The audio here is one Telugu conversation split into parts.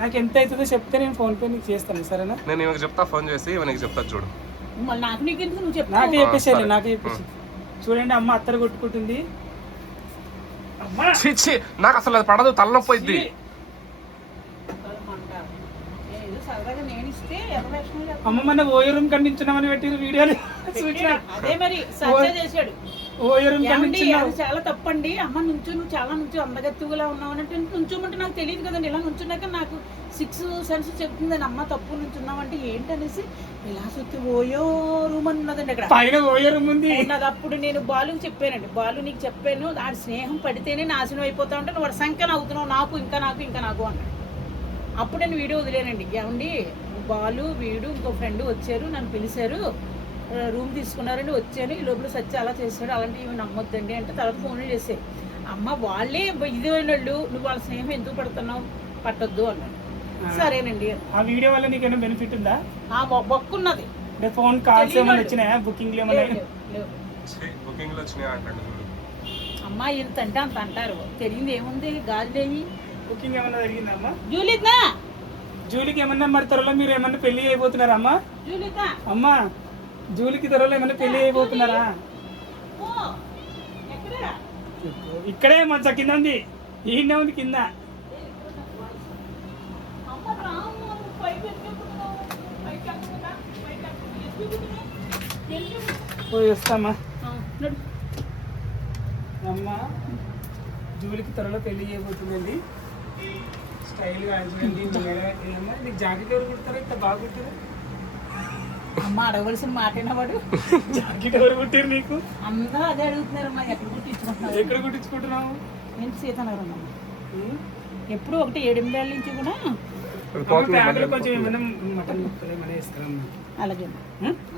నాకు ఎంత అవుతుందో చెప్తే నేను ఫోన్ పే నీకు చేస్తాను, సరేనా? నేను ఇవకి చెప్తా, ఫోన్ చేసి ఇవనికి చెప్తా చూడు. నాకు నీకు ఎందుకు, నువ్వు చెప్పు. నాకు చెప్పేసేయాలి, నాకు చెప్పేసి. చూడండి అమ్మ అత్తరు కొట్టుకుంటుంది. చిచ్చి నాకు అసలు అది పడదు, తలనొప్పి అయింది. అమ్మ మన ఓయో రూమ్ ఖండించున్నామని పెట్టిన వీడియోలు అదే మరి సత్య చేశాడు. ఓయో రూమ్ ఖండించున్నావు, చాలా తప్పండి. అమ్మ నువ్వు చాలా అందగత్తుగా ఉన్నావు అంటే నుంచోమంటే నాకు తెలియదు కదండి. ఇలా నుంచున్నాక నాకు 6 సెన్స్ చెప్తుందని అమ్మ తప్పు నుంచున్నామంటే ఏంటనేసి ఇలా చూస్తే ఓయో రూమ్ అని ఉన్నదండి అక్కడ, పైన ఓయో రూమ్ ఉంది. అప్పుడు నేను బాలుకి చెప్పానండి, బాలు నీకు చెప్పాను, ఆ స్నేహం పడితేనే నాశనం అయిపోతా ఉంటే నువ్వు సంఖ్య అవుతున్నావు, నాకు ఇంకా నాకు అన్నాడు. అప్పుడు నేను వీడియో వదిలేనండి. ఏమండి బాలు వీడు ఇంకో ఫ్రెండ్ వచ్చారు, నన్ను పిలిచారు, రూమ్ తీసుకున్నారండి, వచ్చాను, ఈ లోపల సత్య అలా చేశాడు, అలాంటి ఇవి నమ్మొద్దండి అంటే తర్వాత ఫోన్లు చేసాయి. అమ్మ వాళ్ళే ఇది వాళ్ళు, నువ్వు వాళ్ళ స్నేహం ఎందుకు పడుతున్నావు, పట్టొద్దు అన్నాడు. సరేనండి. ఆ వీడియో వల్ల నీకేమైనా బెనిఫిట్ ఉందా? బొక్కున్నది. అంటే ఫోన్ కాల్స్ ఏమైనా వచ్చినాయా? బుకింగ్లు ఏమైనా? బుకింగ్లు వచ్చినాయా అంటాడు. అమ్మ ఇంత అంటే అంత అంటారు, తెలియదు ఏముంది, గాలిదేవి. బుకింగ్ ఏమన్నా జరిగిందమ్మా? జూలిదా జూలికి ఏమన్నా మరి త్వరలో మీరు ఏమన్నా పెళ్లి అయిపోతున్నారా అమ్మా? జూలిదా అమ్మా జూలికి త్వరలో ఏమన్నా పెళ్లి అయిపోతున్నారా? ఇక్కడే మంచ కింద ఉంది, ఈయనే ఉంది కింద. పోయి వస్తామా అమ్మ? జూలికి త్వరలో పెళ్లి చేయబోతుందండి. స్టైల్గా చూడండి. నీకు జాకెట్ ఎవరు కుడతారా? ఇంత బాగా కుట్టారు అమ్మ. అడగవలసిన మాట వాడు. జాకెట్ ఎవరు కుట్టారు నీకు? అందరూ అదే అడుగుతున్నారు అమ్మా. ఎక్కడ కుట్టించుకుంటున్నావు? ఎక్కడ కుట్టించుకుంటున్నావు? నేను సీతానగరం అమ్మ. ఎప్పుడు 1-8 ఏళ్ళ నుంచి కూడా కొంచెం ఏమైనా మటన్ ముక్కలు ఏమైనా వేసుకురామ్మా. అలాగే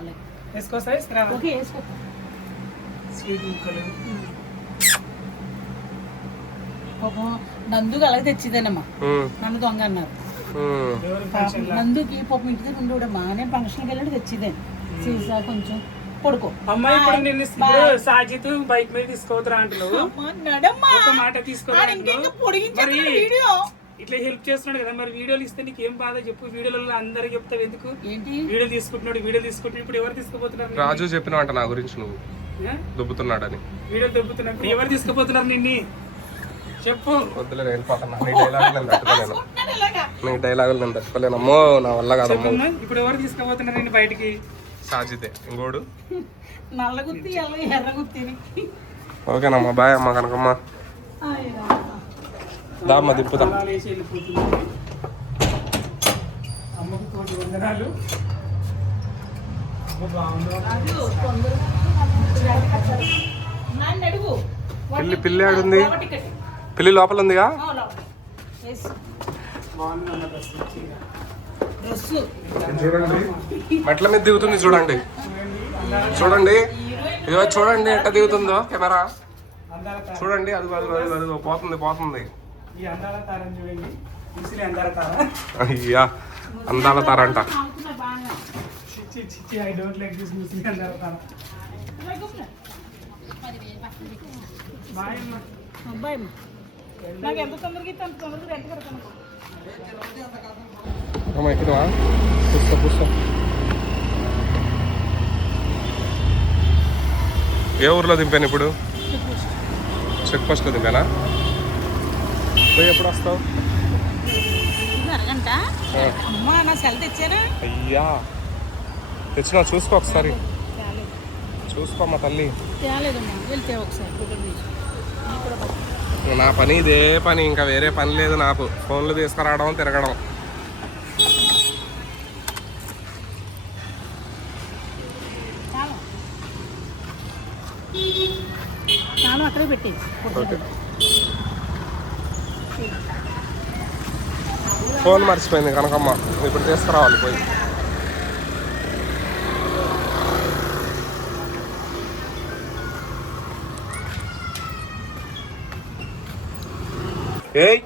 అలాగే వేసుకోసా? వేసుకురా. ఓకే వేసుకో. స్వీట్ ముక్కలు పాపం నందుకు అలాగే తెచ్చిదేనమ్మా. నన్ను దొంగ అన్నారు. నందుకి పాపం ఇంటి దగ్గర ఉండేవాడమ్మా. నేను ఫంక్షన్కి వెళ్ళి తెచ్చిదేను. సీసా కొంచెం పడుకో. అమ్మాయి ఇప్పుడు నిన్ను సాజిత్ బైక్ మీద తీసుకోవద్దురా అంటున్నావు. ఒక మాట తీసుకోరా. ఇట్లా హెల్ప్ చేస్తున్నాడు కదా, మరి వీడియోలు ఇస్తే నీకు ఏం బాధ చెప్పు? వీడియోలలో అందరికి చెప్తావు ఎందుకు? వీడియో తీసుకుంటున్నాడు ఇప్పుడు ఎవరు తీసుకుపోతున్నారు? రాజు చెప్పిన అంట నా గురించి, నువ్వు దుబ్బుతున్నాడని. వీడియో దుబ్బుతున్నా, ఇప్పుడు ఎవరు తీసుకుపోతున్నారు నిన్ను చెప్పు. వద్దులే, వెళ్ళిపోతున్నా. నీ డైలాగులు నేను తట్టుకోలేను అమ్మో, నా వల్ల కాదమ్మో. ఇప్పుడు ఎవరు తీసుకుపోతున్నారు నిన్ను బయటికి? సాజితే, ఇంకోడు నల్ల గుత్తి ఎర్ర గుత్తి. ఓకేనమ్మా, బాయ్ అమ్మ కనకమ్మ. దామ్మ తిప్పుతా. అమ్మకు 1,000 వందనాలు. పిల్లి ఆడుంది. పిల్లి లోపల ఉందిగా. చూడండి మెట్ల మీద దిగుతుంది, చూడండి చూడండి, ఇదిగో చూడండి ఎట్ట దిగుతుందో కెమెరా. చూడండి, అది పోతుంది. అయ్యా అందాల తార అంట. ఎక్కువా పుస్తా. ఏ ఊర్లో దింపాను ఇప్పుడు? చెక్ పోస్ట్లో దింపానా? ఎప్పుడు వస్తావు? అరగంట. అయ్యా తెచ్చినా, చూసుకో ఒకసారి. చూసుకోమ్మా తల్లి. నా పని ఇదే పని, ఇంకా వేరే పని లేదు నాకు. ఫోన్లు తీసుకురావడం, తిరగడం. అక్కడే పెట్టి ఫోన్ మర్చిపోయింది కనకమ్మ, ఇప్పుడు తీసుకురావాలి పోయి. ఏయ్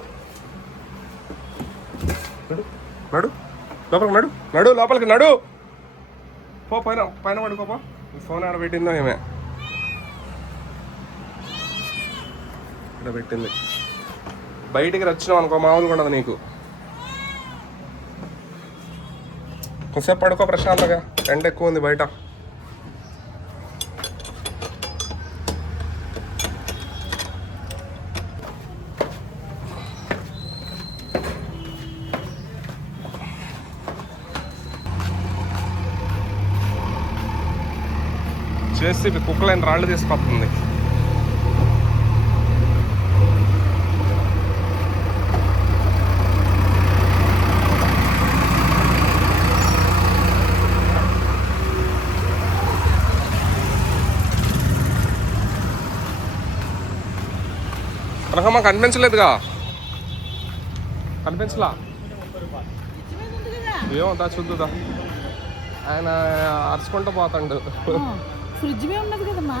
నడు లోపలికి నడు. పో పైన పడుకోపో. ఫోన్ ఆడ పెట్టిందో ఏమే, ఇక్కడ పెట్టింది. బయటికి వచ్చినావు అనుకో, మామూలుగా ఉండదు నీకు. కొంచెంసేపు పడుకో ప్రశాంతంగా, ఎండ ఎక్కువ ఉంది బయట. చేసి కుక్కలైన రాళ్ళు తీసుకొస్తుంది. కనకమ్మ కనిపించలేదుగా, కనిపించలా. ఏమవుతా చూద్దా, ఆయన అరుచుకుంటూ పోతాడు. ఫ్రిడ్జ్ మీద ఉన్నది కదమ్మా.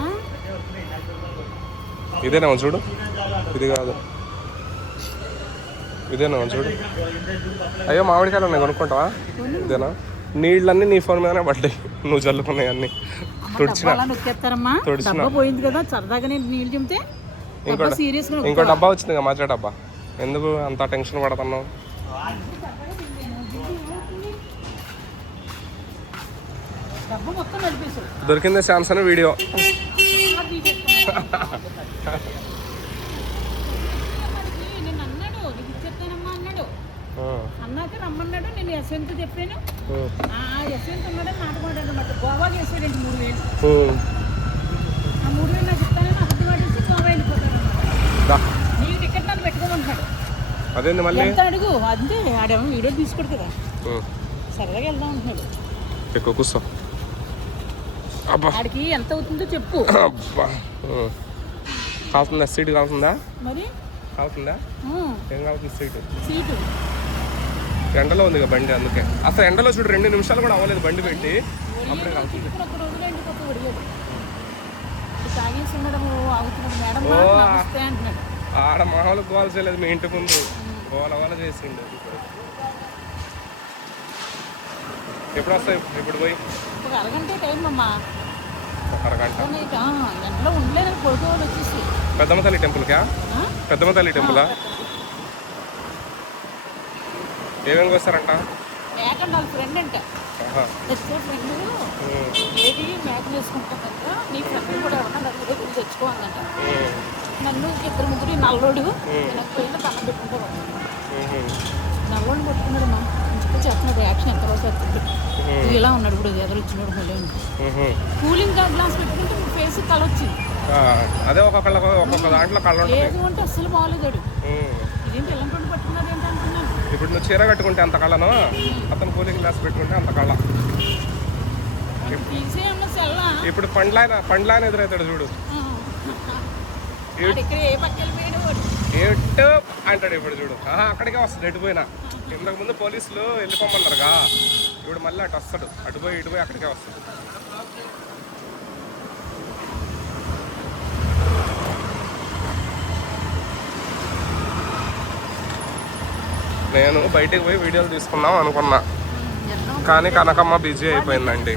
ఇదేనా చూడు, ఇది కాదు, ఇదేనా చూడు. అయ్యో మామిడికాయలు ఉన్నాయి, కొనుక్కుంటావా? ఇదేనా? నీళ్ళన్నీ నీ ఫోన్ మీదనే పడ్డాయి, నువ్వు చల్లుకున్నాయి అన్ని. తుడిచిన పోయింది కదా సరదాగా నీళ్ళు చెప్తే. ఇంకో డబ్బా వచ్చింది కదా మధ్య డబ్బా, ఎందుకు అంత టెన్షన్ పడుతున్నావు? దొరికిందే ఛాన్స్ అని వీడియో. అన్నాక రమ్మన్నాడు, నేను యశ్వంత్ చెప్పాను. యశ్వంత్ ఉన్నాడని నాటకం అనమాట. గోవాకి వేసాడండి 3,000. ఆ 3,000 నాకు చెప్తానని అబద్ధం ఆడేసి గోవా వెళ్ళిపోతాడు అనమాట. నీకు టికెట్ నాకు పెట్టుకోమంటున్నాడు. అదేంది మళ్ళీ ఎంత అడుగు, అంతే. ఆడేమో వీడియో తీసుకోడు కదా, సరదాగా వెళ్దాం అంటున్నాడు. ఎక్కువ కూర్చో. ఆడికి ఎంత అవుతుందో చెప్పు. కాలుతుందా? సీటు కాలుతుందా? మరి కాలుతుందా? ఏం కాలుతుంది? సీటు ఎండలో ఉంది కదా బండి, అందుకే. అసలు ఎండలో చూడు 2 నిమిషాలు కూడా అవ్వలేదు బండి పెట్టి, అప్పుడే కాలుతుంది. ఆడ మామూలు గోల చేయలేదు, మీ ఇంటి ముందు గోల చేసిండు. ఎప్పుడు వస్తాయి? ఇప్పుడు పోయి అరగంట టైం అమ్మా. ఒక అరగంట ఎండలో ఉండలేదు. పడుకోవాలి వచ్చేసి పెద్దమ్మ తల్లి టెంపుల్కా? పెద్దమ్మ తల్లి టెంపులా? ఏమేమి వస్తారంట? మేక వాళ్ళ ఫ్రెండ్ అంట, తెచ్చే ఫ్రెండ్ ఏది మేక చేసుకుంటానంట. నీ ఫ్రెండ్ కూడా ఎవరన్నా నలుగురు దగ్గర తెచ్చుకోవాలంట. నన్ను 2-3 నల్లోడు నాకు పోయిన పక్కన పెట్టుకుంటా. నల్లోడు పట్టుకున్నాడు మా ఇంటికి చేస్తున్నాడు. యాక్షన్ ఎంత రోజు వస్తుంది. ఇలా ఉన్నాడు ఇప్పుడు ఎదురు వచ్చినాడు. మళ్ళీ కూలింగ్ గ్లాస్ పెట్టుకుంటే ఫేస్ కళ వచ్చింది. అదే ఒక్కొక్క దాంట్లో కళ్ళ లేదు అంటే అస్సలు బాగోలేదు. ఇదేంటి ఎల్లంపండు పట్టుకున్నది ఏంటి అనుకున్నాను. ఇప్పుడు నువ్వు చీర కట్టుకుంటే అంత కళ్ళను, అతను కూలింగ్ గ్లాస్ పెట్టుకుంటే అంత కళ్ళ. ఇప్పుడు పండ్లాయన ఎదురవుతాడు చూడు, ఎటు అంటాడు. ఇప్పుడు చూడు అక్కడికే వస్తాడు. ఎటు పోయినా ఇంతకు ముందు పోలీసులు వెళ్ళిపోమన్నారుగా, ఇప్పుడు మళ్ళీ అటు వస్తాడు. అటు పోయి ఇటు పోయి అక్కడికే వస్తాడు. నేను బయటికి పోయి వీడియోలు తీసుకుందాం అనుకున్నా, కానీ కనకమ్మ బిజీ అయిపోయిందండి.